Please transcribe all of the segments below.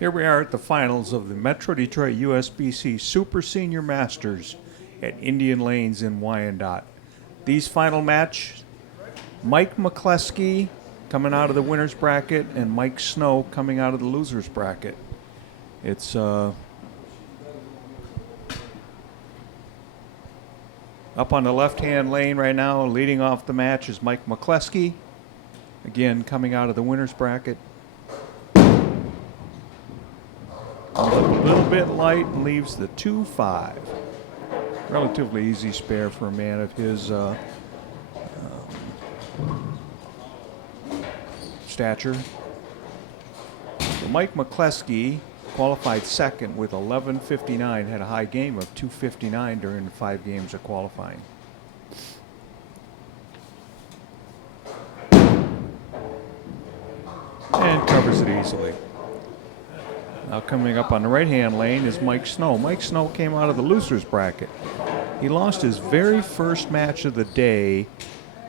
Here we are at the finals of the Metro Detroit USBC Super Senior Masters at Indian Lanes in Wyandotte. These final match, Mike McCleski coming out of the winner's bracket and Mike Snow coming out of the loser's bracket. It's up on the left-hand lane right now. Leading off the match is Mike McCleski, again coming out of the winner's bracket. A little bit light and leaves the 2-5. Relatively easy spare for a man of his stature. So Mike McCleski qualified second with 11:59, had a high game of 2:59 during the 5 games of qualifying. And covers it easily. Now coming up on the right-hand lane is Mike Snow. Mike Snow came out of the loser's bracket. He lost his very first match of the day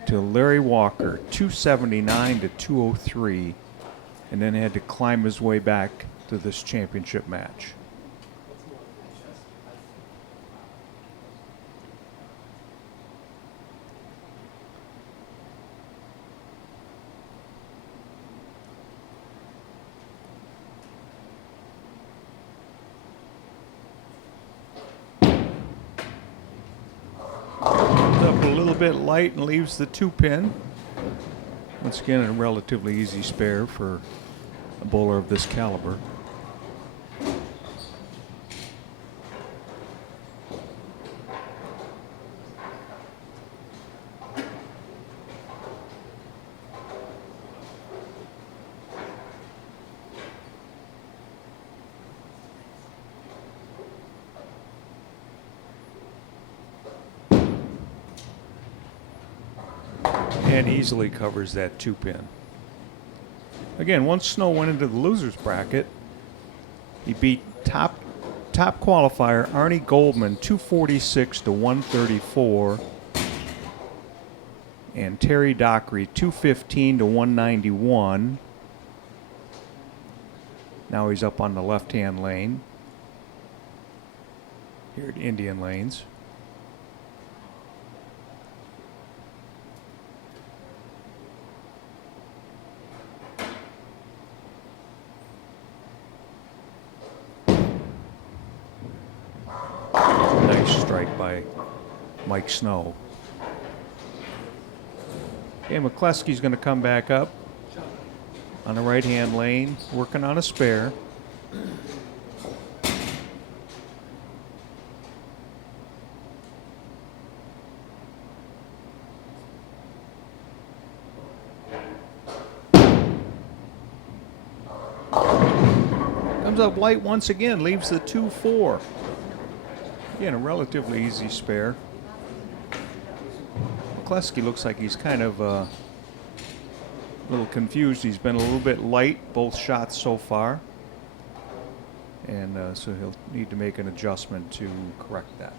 to Larry Walker, 279 to 203, and then had to climb his way back to this championship match. Up a little bit light and leaves the 2-pin. Once again, a relatively easy spare for a bowler of this caliber. And easily covers that 2-pin. Again, once Snow went into the loser's bracket, he beat top qualifier Arnie Goldman 246 to 134, and Terry Dockery 215 to 191. Now he's up on the left-hand lane here at Indian Lanes. Nice strike by Mike Snow. Okay, McCleski's going to come back up on the right-hand lane, working on a spare. Comes up light once again, leaves the 2-4. Again, a relatively easy spare. McCleski looks like he's kind of a little confused. He's been a little bit light both shots so far, and so he'll need to make an adjustment to correct that.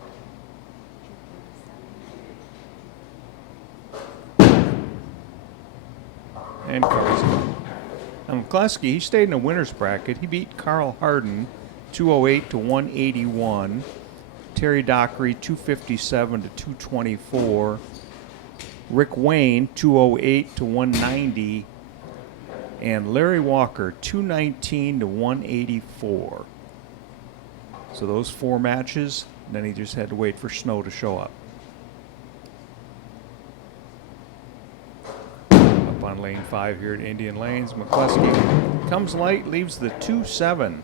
And covers it. Now McCleski, he stayed in the winner's bracket. He beat Carl Harden 208 to 181. Terry Dockery 257 to 224. Rick Wayne 208 to 190. And Larry Walker 219 to 184. So those 4 matches, then he just had to wait for Snow to show up. Up on lane 5 here at Indian Lanes, McCleski comes light, leaves the 2-7.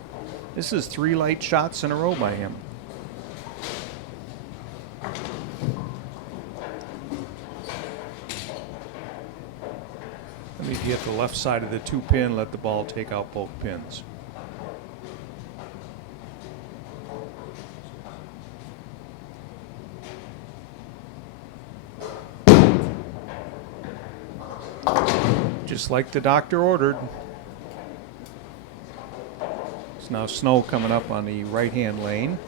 This is 3 light shots in a row by him. Let me get the left side of the 2-pin, let the ball take out both pins. Just like the doctor ordered. It's now Snow coming up on the right-hand lane.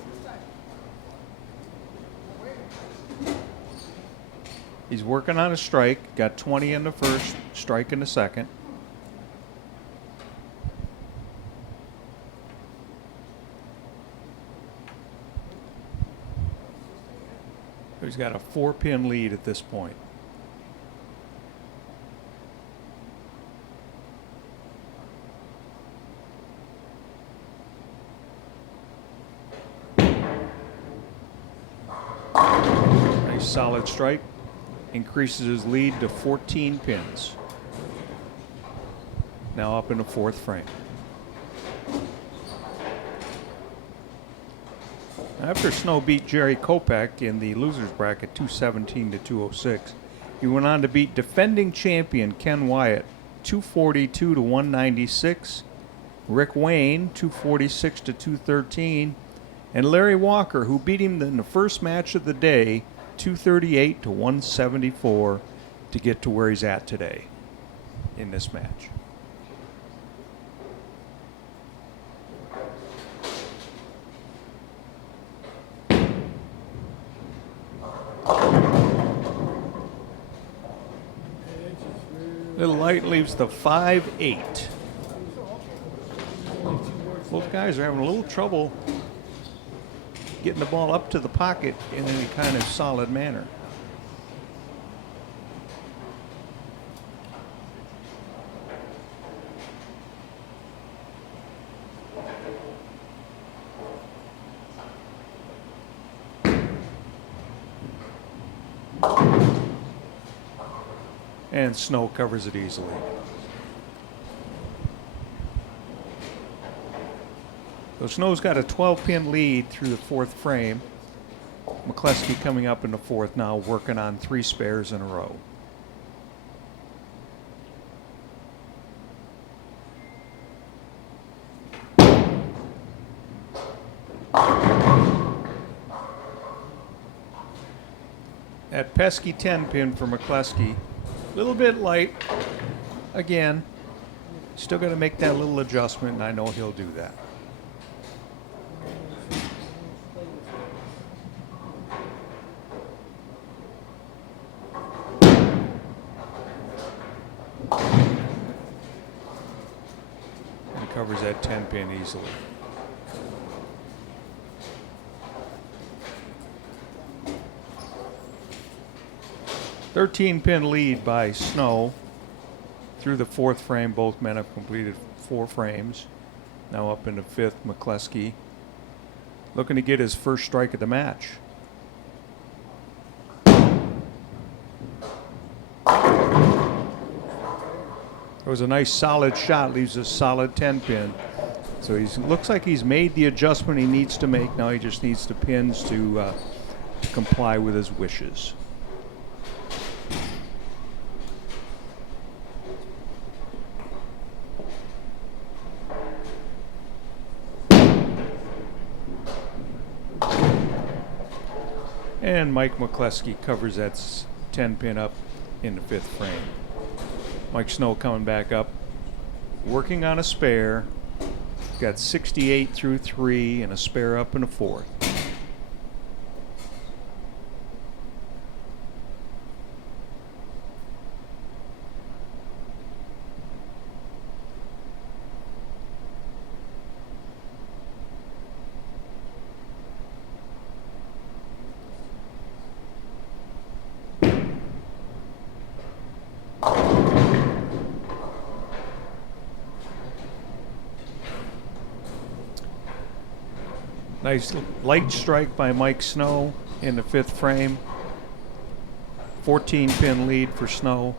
He's working on a strike. Got 20 in the first, strike in the second. He's got a 4-pin lead at this point. Nice solid strike. Increases his lead to 14 pins. Now up in the 4th frame. After Snow beat Jerry Kopech in the losers bracket 217 to 206, he went on to beat defending champion Ken Wyatt 242 to 196, Rick Wayne 246 to 213, and Larry Walker, who beat him in the first match of the day 238 to 174 to get to where he's at today in this match. Little light leaves the 5-8. Both guys are having a little trouble getting the ball up to the pocket in any kind of solid manner. And Snow covers it easily. So Snow's got a 12-pin lead through the 4th frame. McCleski coming up in the 4th now, working on 3 spares in a row. That pesky 10-pin for McCleski. A little bit light. Again, still got to make that little adjustment, and I know he'll do that. And covers that 10-pin easily. Thirteen-pin lead by Snow through the 4th frame. Both men have completed 4 frames. Now up in the 5th, McCleski looking to get his first strike of the match. It was a nice solid shot, leaves a solid 10-pin. So he looks like he's made the adjustment he needs to make. Now he just needs the pins to comply with his wishes. And Mike McCleski covers that 10-pin up in the 5th frame. Mike Snow coming back up, working on a spare. Got 68 through 3 and a spare up in the 4th. Nice light strike by Mike Snow in the 5th frame. 14-pin lead for Snow.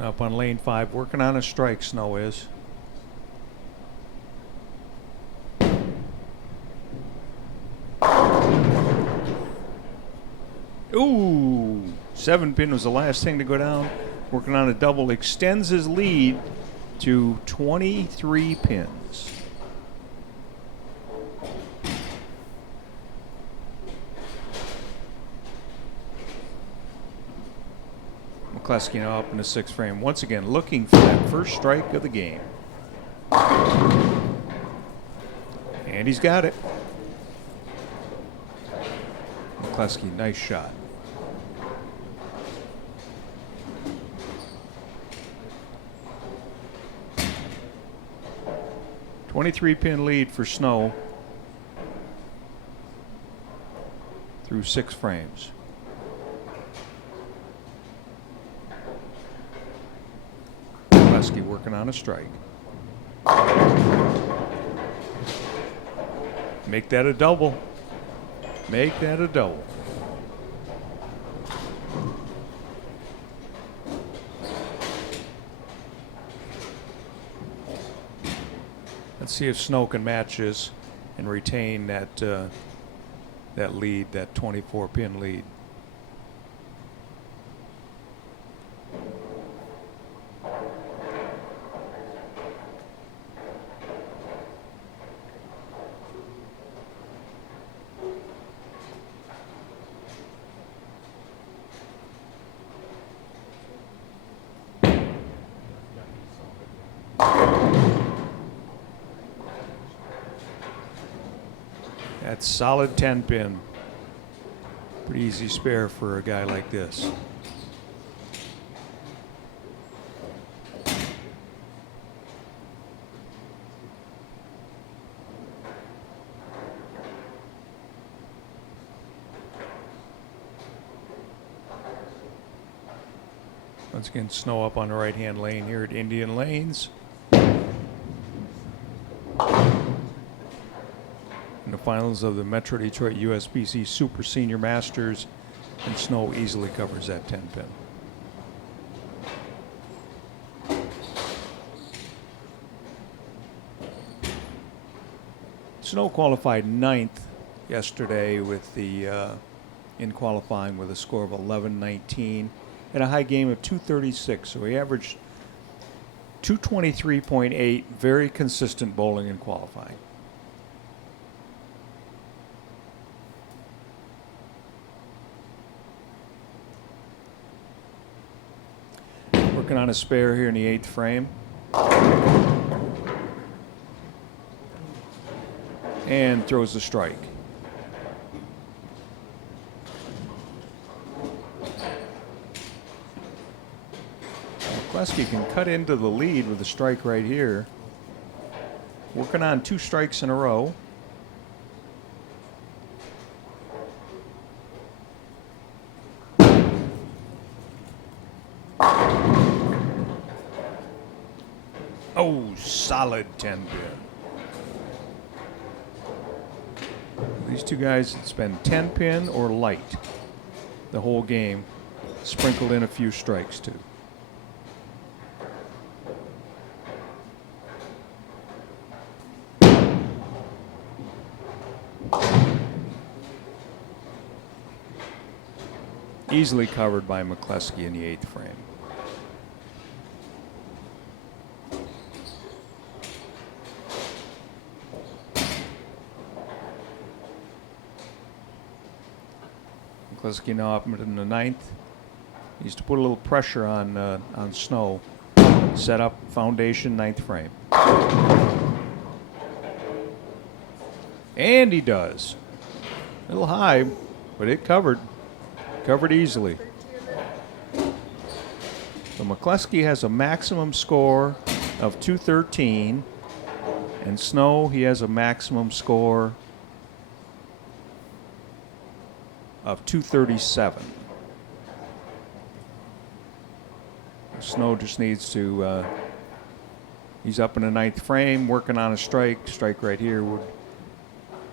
Up on lane 5, working on a strike, Snow is. Ooh, 7-pin was the last thing to go down. Working on a double, extends his lead to 23 pins. McCleski now up in the 6th frame. Once again, looking for that first strike of the game. And he's got it. McCleski, nice shot. .23-pin lead for Snow through 6 frames. McCleski working on a strike. Make that a double. Make that a double. Let's see if Snow can match this and retain that that lead, that 24-pin lead. That's solid 10-pin. Pretty easy spare for a guy like this. Once again, Snow up on the right-hand lane here at Indian Lanes. In the finals of the Metro Detroit USBC Super Senior Masters, and Snow easily covers that 10-pin. Snow qualified 9th yesterday with the in qualifying with a score of 11-19 and a high game of 236. So he averaged 223.8, very consistent bowling in qualifying. Working on a spare here in the 8th frame. And throws the strike. McCleski can cut into the lead with a strike right here. Working on 2 strikes in a row. Oh, solid 10-pin. These two guys, it's been 10-pin or light the whole game. Sprinkled in a few strikes too. Easily covered by McCleski in the 8th frame. McCleski now up in the 9th. Needs to put a little pressure on Snow. Set up foundation, 9th frame. And he does. A little high, but it covered. Covered easily. So McCleski has a maximum score of 213. And Snow, he has a maximum score of 237. Snow just needs to, he's up in the 9th frame, working on a strike. Strike right here would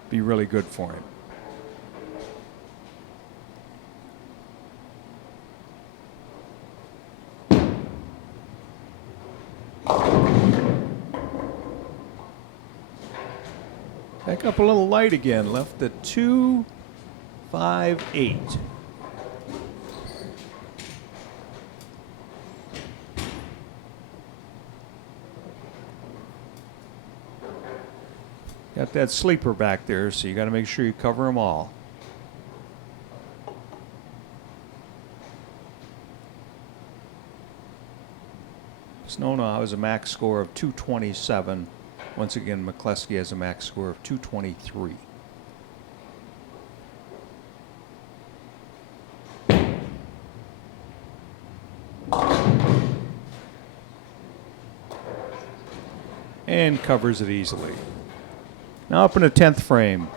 be really good for him. Back up a little light again, left the 258. Got that sleeper back there, so you got to make sure you cover them all. Snow now has a max score of 227 Once again, McCleski has a max score of 223. And covers it easily. Now up in the 10th frame.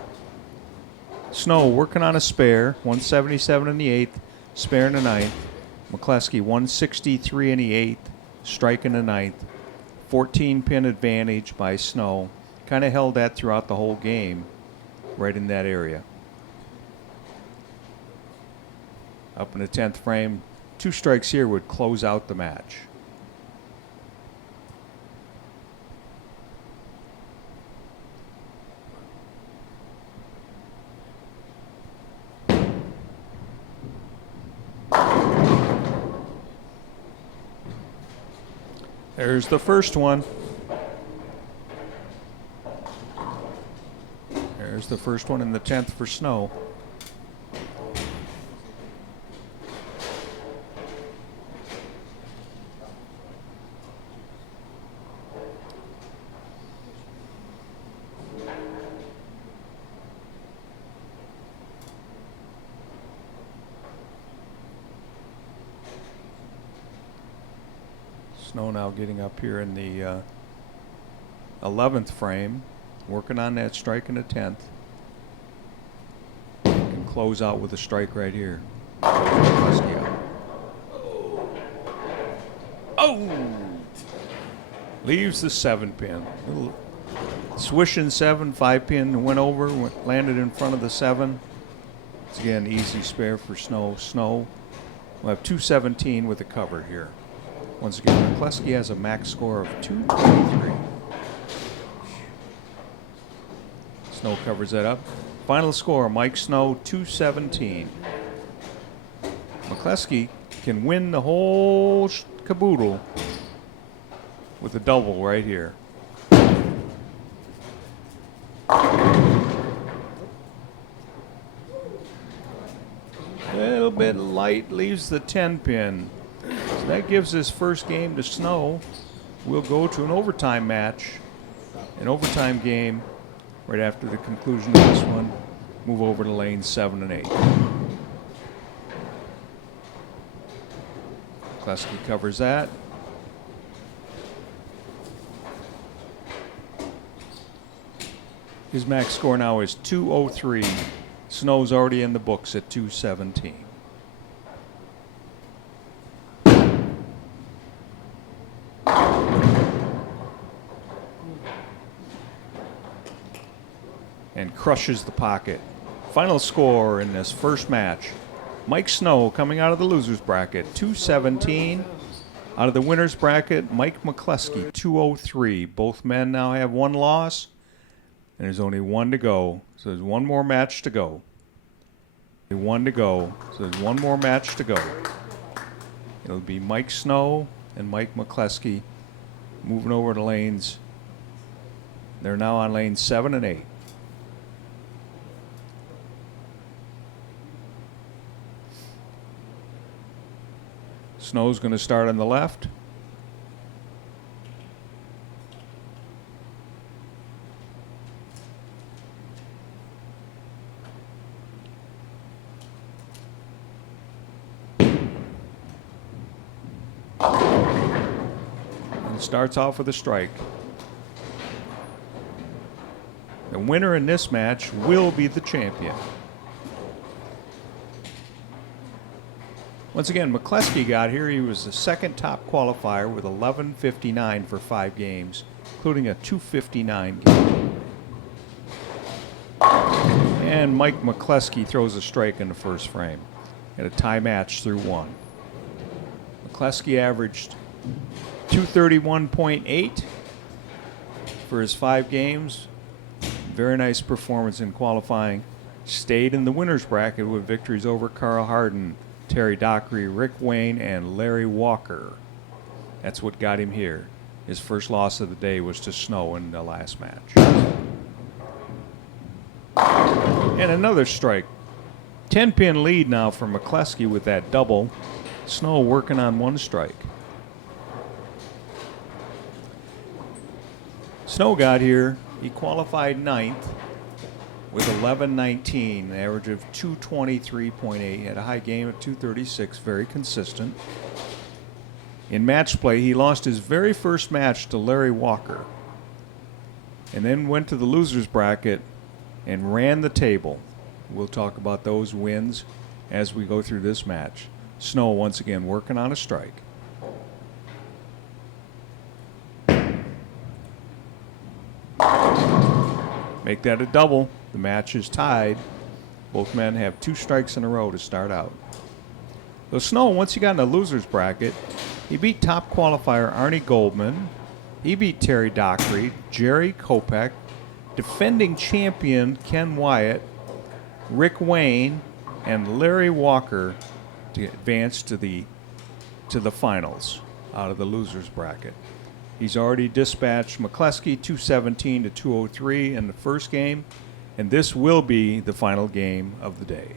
Snow working on a spare, 177 in the 8th, spare in the 9th. McCleski 163 in the 8th, strike in the 9th. 14-pin advantage by Snow. Kind of held that throughout the whole game, right in that area. Up in the 10th frame, 2 strikes here would close out the match. There's the first one. There's the first one in the 10th for Snow. Snow now getting up here in the 11th frame, working on that strike in the 10th. Can close out with a strike right here. Oh! Leaves the 7-pin. Little swishing 7, 5-pin went over, landed in front of the 7. It's again easy spare for Snow. Snow will have 217 with a cover here. Once again, McCleski has a max score of 223. Snow covers that up. Final score, Mike Snow, 217. McCleski can win the whole caboodle with a double right here. A little bit light, leaves the 10-pin. So that gives this first game to Snow. We'll go to an overtime match, an overtime game right after the conclusion of this one. Move over to lanes 7 and 8. McCleski covers that. His max score now is 203. Snow's already in the books at 217. And crushes the pocket. Final score in this first match. Mike Snow coming out of the loser's bracket, 217. Out of the winner's bracket, Mike McCleski, 203. Both men now have 1 loss, and there's only 1 to go. So there's 1 more match to go. 1 to go. So there's 1 more match to go. It'll be Mike Snow and Mike McCleski moving over to lanes. They're now on lanes 7 and 8. Snow's going to start on the left. And starts off with a strike. The winner in this match will be the champion. Once again, McCleski got here. He was the second top qualifier with 11:59 for 5 games, including a 2:59 game. And Mike McCleski throws a strike in the first frame. Had a tie match through 1. McCleski averaged 231.8 for his 5 games. Very nice performance in qualifying. Stayed in the winner's bracket with victories over Carl Harden, Terry Dockery, Rick Wayne, and Larry Walker. That's what got him here. His first loss of the day was to Snow in the last match. And another strike. 10-pin lead now for McCleski with that double. Snow working on 1 strike. Snow got here. He qualified ninth with 11:19, an average of 223.8. Had a high game of 236, very consistent. In match play, he lost his very first match to Larry Walker, and then went to the losers bracket and ran the table. We'll talk about those wins as we go through this match. Snow once again working on a strike. Make that a double. The match is tied. Both men have 2 strikes in a row to start out. So Snow, once he got in the losers bracket, he beat top qualifier Arnie Goldman. He beat Terry Dockery, Jerry Kopech, defending champion Ken Wyatt, Rick Wayne, and Larry Walker to advance to the finals out of the losers bracket. He's already dispatched McCleski 217 to 203 in the first game, and this will be the final game of the day.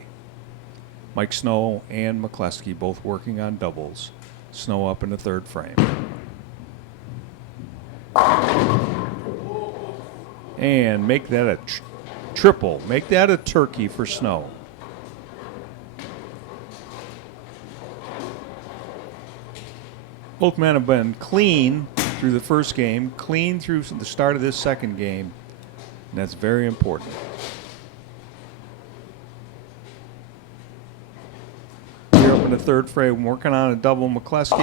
Mike Snow and McCleski both working on doubles. Snow up in the third frame. And make that a triple. Make that a turkey for Snow. Both men have been clean through the first game, clean through the start of this second game, and that's very important. Here up in the third frame, working on a double. McCleski.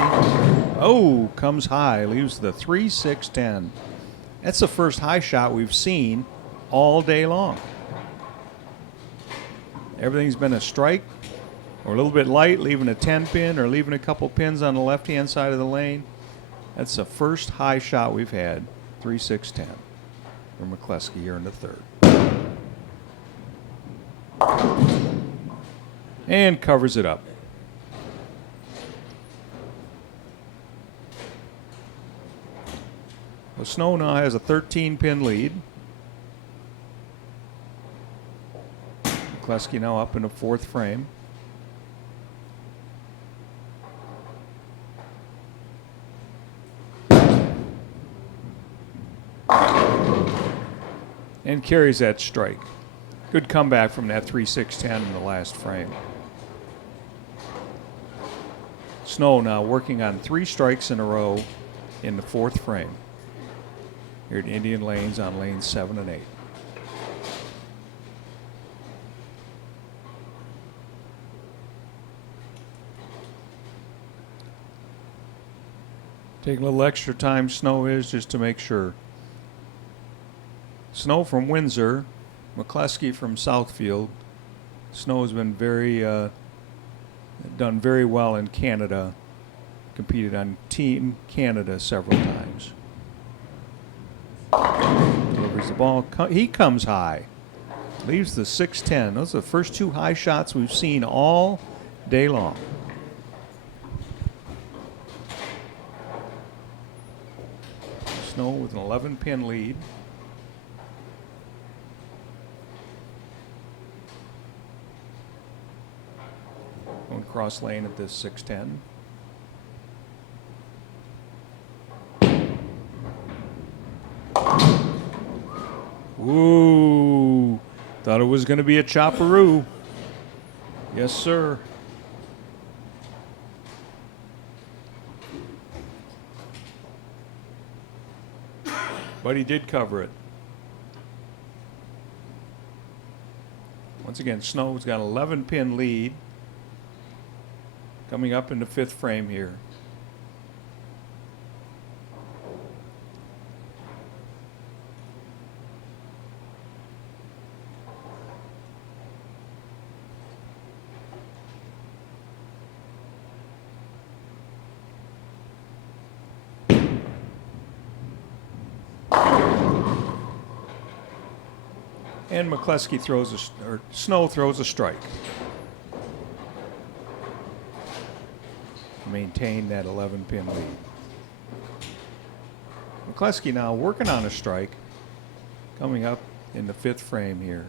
Oh, comes high, leaves the 3-6-10. That's the first high shot we've seen all day long. Everything's been a strike or a little bit light, leaving a 10 pin or leaving a couple pins on the left-hand side of the lane. That's the first high shot we've had, 3-6-10 for McCleski here in the third. And covers it up. Well, Snow now has a 13-pin lead. McCleski now up in the fourth frame. And carries that strike. Good comeback from that 3-6-10 in the last frame. Snow now working on 3 strikes in a row in the fourth frame. Here at Indian Lanes on lanes 7 and 8. Taking a little extra time, Snow is, just to make sure. Snow from Windsor, McCleski from Southfield. Snow has been done very well in Canada. Competed on Team Canada several times. Delivers the ball. He comes high. Leaves the 6-10. Those are the first 2 high shots we've seen all day long. Snow with an 11-pin lead. Going cross lane at this 6-10. Ooh, thought it was going to be a chopperoo. Yes, sir. But he did cover it. Once again, Snow's got an 11-pin lead. Coming up in the 5th frame here. And McCleski throws Snow throws a strike. Maintain that 11-pin lead. McCleski now working on a strike. Coming up in the 5th frame here.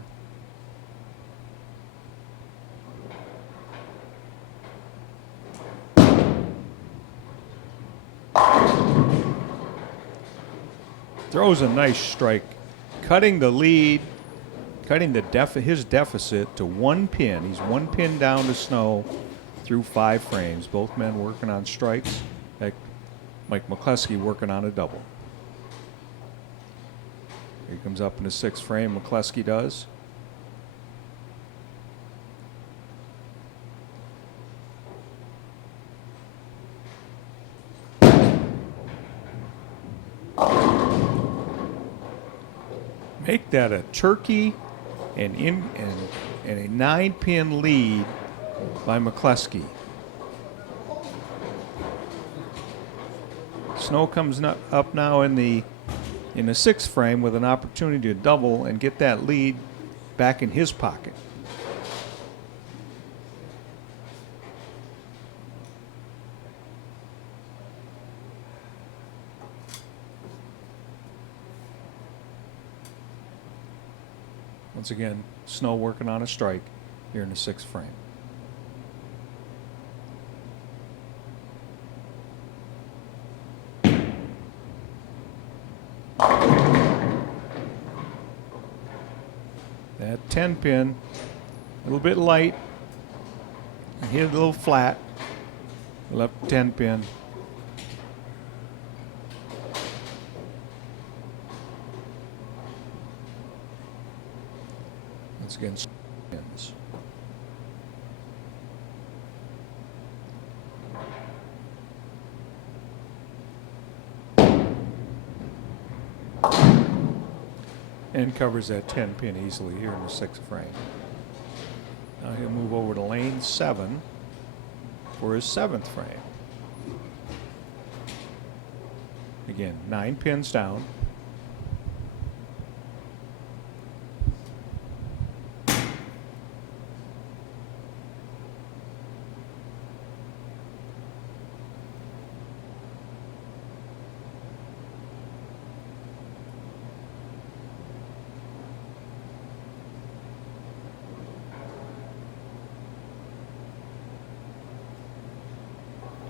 Throws a nice strike, cutting the lead, cutting his deficit to 1 pin. He's 1 pin down to Snow through 5 frames. Both men working on strikes. Mike McCleski working on a double. He comes up in the 6th frame. McCleski does. Make that a turkey and a 9-pin lead by McCleski. Snow comes up now in the 6th frame with an opportunity to double and get that lead back in his pocket. Once again, Snow working on a strike here in the 6th frame. That 10-pin, a little bit light, hit a little flat, left 10-pin. Once again, pins. And covers that 10-pin easily here in the 6th frame. Now he'll move over to lane 7 for his 7th frame. Again, 9 pins down.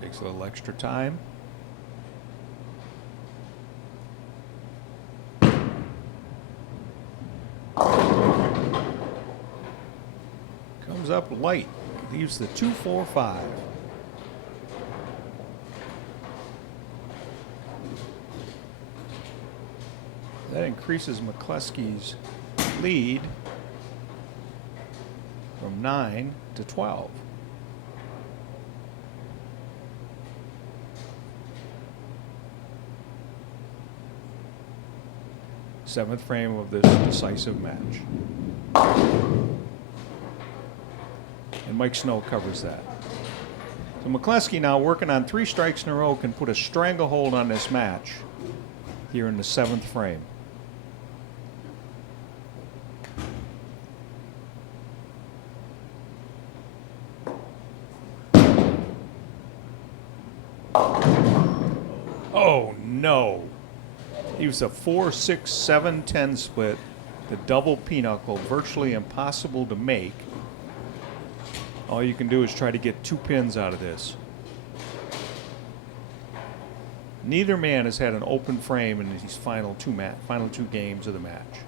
Takes a little extra time. Comes up light, leaves the 2-4-5. That increases McCleski's lead from 9 to 12. Seventh frame of this decisive match. And Mike Snow covers that. So McCleski now working on 3 strikes in a row can put a stranglehold on this match here in the 7th frame. Oh no. He was a 4-6-7-10 split. The double pinochle, virtually impossible to make. All you can do is try to get 2 pins out of this. Neither man has had an open frame in these final 2 games of the match.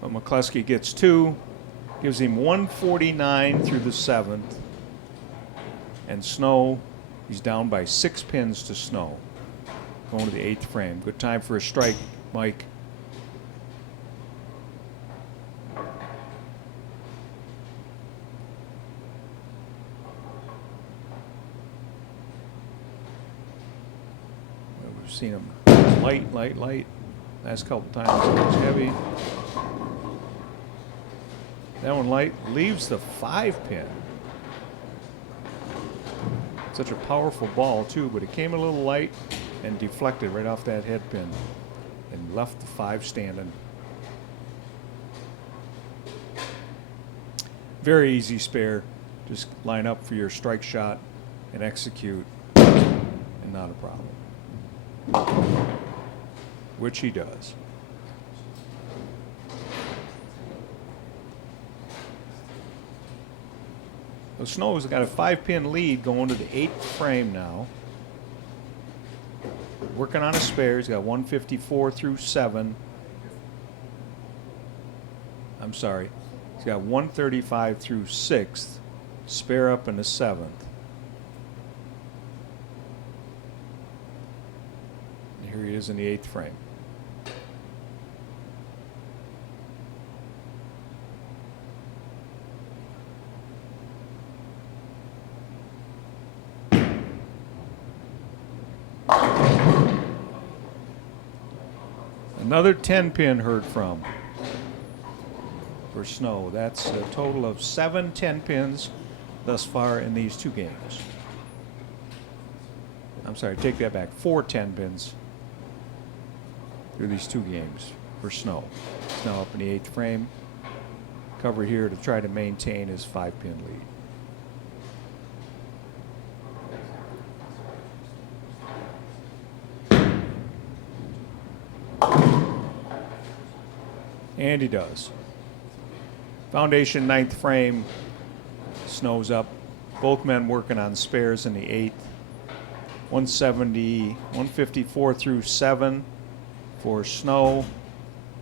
But McCleski gets 2, gives him 149 through the 7th. And Snow, he's down by 6 pins to Snow. Going to the 8th frame. Good time for a strike, Mike. We've seen him light. Last couple times it was heavy. That one light leaves the 5-pin. Such a powerful ball too, but it came a little light and deflected right off that head pin and left the 5 standing. Very easy spare. Just line up for your strike shot and execute, and not a problem. Which he does. So Snow's got a 5-pin lead going to the 8th frame now. Working on a spare. He's got 154 through 7. I'm sorry. He's got 135 through 6th. Spare up in the 7th. And here he is in the 8th frame. Another 10-pin heard from for Snow. That's a total of 7 10-pins thus far in these 2 games. I'm sorry, take that back. 4 10-pins through these 2 games for Snow. He's now up in the 8th frame. Cover here to try to maintain his 5-pin lead. And he does. Foundation 9th frame. Snow's up. Both men working on spares in the 8th. 170, 154 through 7 for Snow.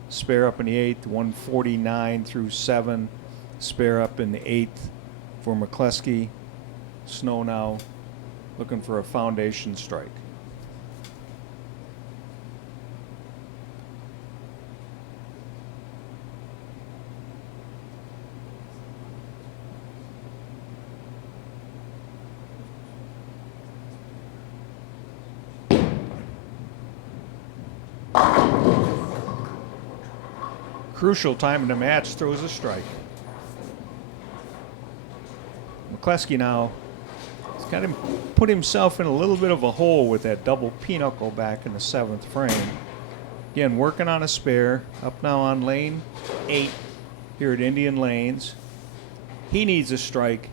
Spare up in the 8th. 149 through 7. Spare up in the 8th for McCleski. Snow now looking for a foundation strike. Crucial time in the match, throws a strike. McCleski now has kind of put himself in a little bit of a hole with that double pinochle back in the 7th frame. Again, working on a spare, up now on lane 8 here at Indian Lanes. He needs a strike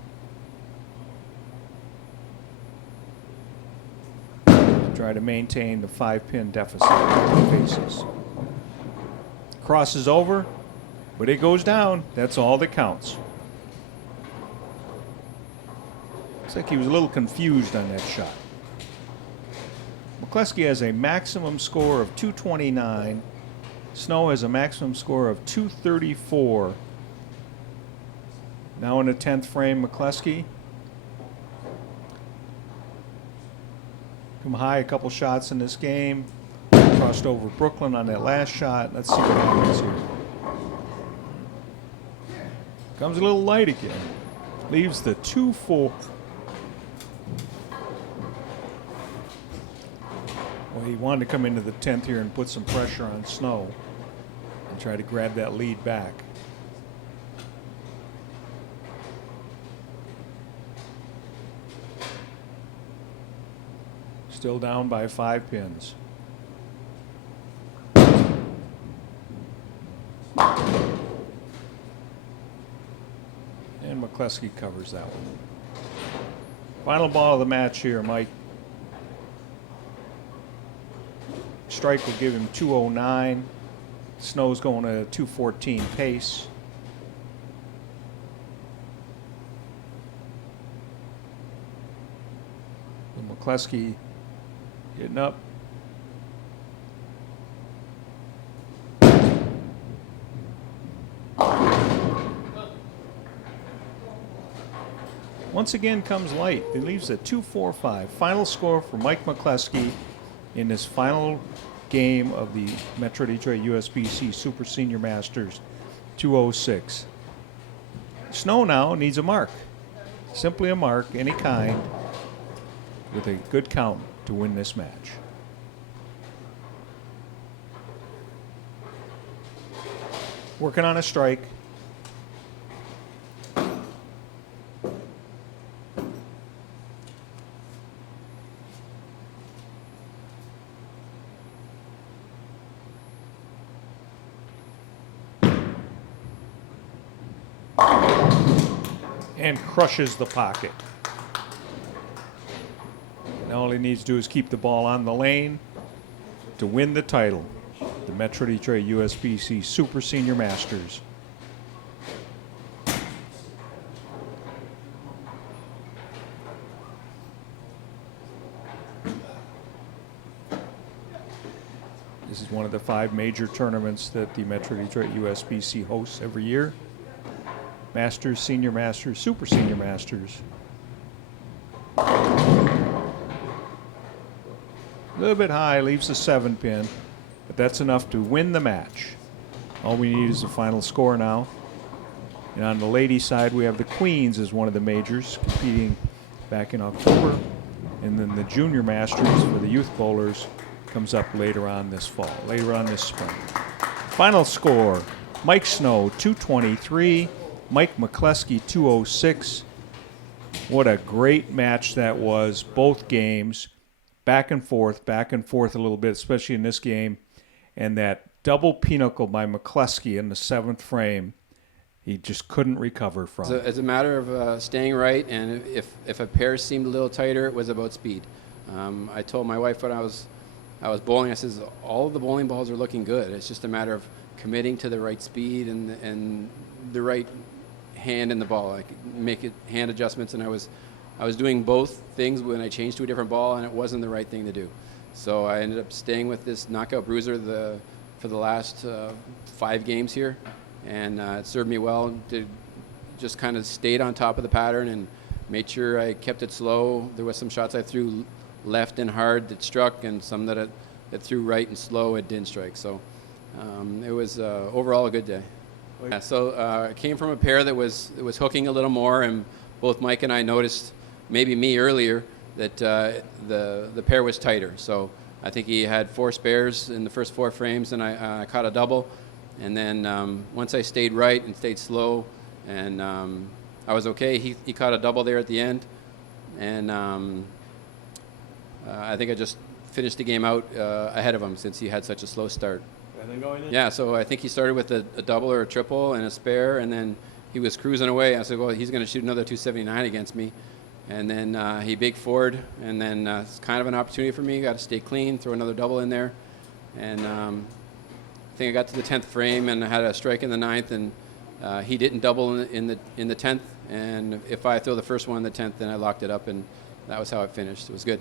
to try to maintain the 5-pin deficit he faces. Crosses over, but it goes down. That's all that counts. Looks like he was a little confused on that shot. McCleski has a maximum score of 229. Snow has a maximum score of 234. Now in the 10th frame, McCleski. Come high a couple shots in this game. Crossed over Brooklyn on that last shot. Let's see what happens here. Comes a little light again. Leaves the 2-4. Well, he wanted to come into the 10th here and put some pressure on Snow and try to grab that lead back. Still down by 5 pins. And McCleski covers that one. Final ball of the match here, Mike. Strike will give him 209. Snow's going at a 214 pace. And McCleski getting up. Once again comes light. It leaves a 2-4-5. Final score for Mike McCleski in this final game of the Metro Detroit USBC Super Senior Masters 206. Snow now needs a mark. Simply a mark, any kind, with a good count to win this match. Working on a strike. And crushes the pocket. Now all he needs to do is keep the ball on the lane to win the title. The Metro Detroit USBC Super Senior Masters. This is one of the 5 major tournaments that the Metro Detroit USBC hosts every year. Masters, Senior Masters, Super Senior Masters. A little bit high, leaves a 7-pin, but that's enough to win the match. All we need is the final score now. And on the ladies' side, we have the Queens as one of the majors, competing back in October. And then the Junior Masters for the youth bowlers comes up later on this fall, later on this spring. Final score, Mike Snow, 223. Mike McCleski, 206. What a great match that was, both games. Back and forth a little bit, especially in this game. And that double pinnacle by McCleski in the 7th frame, he just couldn't recover from. So it's a matter of staying right, and if a pair seemed a little tighter, it was about speed. I told my wife when I was bowling, I says, all of the bowling balls are looking good. It's just a matter of committing to the right speed and the right hand in the ball. I could make it hand adjustments, and I was doing both things when I changed to a different ball, and it wasn't the right thing to do. So I ended up staying with this knockout bruiser for the last 5 games here, and it served me well. Just kind of stayed on top of the pattern and made sure I kept it slow. There was some shots I threw left and hard that struck, and some that threw right and slow it didn't strike. So it was overall a good day. Yeah, so it came from a pair that was hooking a little more, and both Mike and I noticed, maybe me earlier, that the pair was tighter. So I think he had 4 spares in the first 4 frames, and I caught a double. And then once I stayed right and stayed slow, and I was okay. He caught a double there at the end, and I think I just finished the game out ahead of him since he had such a slow start. Yeah, so I think he started with a double or a triple and a spare, and then he was cruising away. I said, well, he's going to shoot another 279 against me. And then he big forward, and then it's kind of an opportunity for me. Got to stay clean, throw another double in there. And I think I got to the 10th frame and I had a strike in the 9th, and he didn't double in the 10th. And if I throw the first one in the 10th, then I locked it up, and that was how it finished. It was good.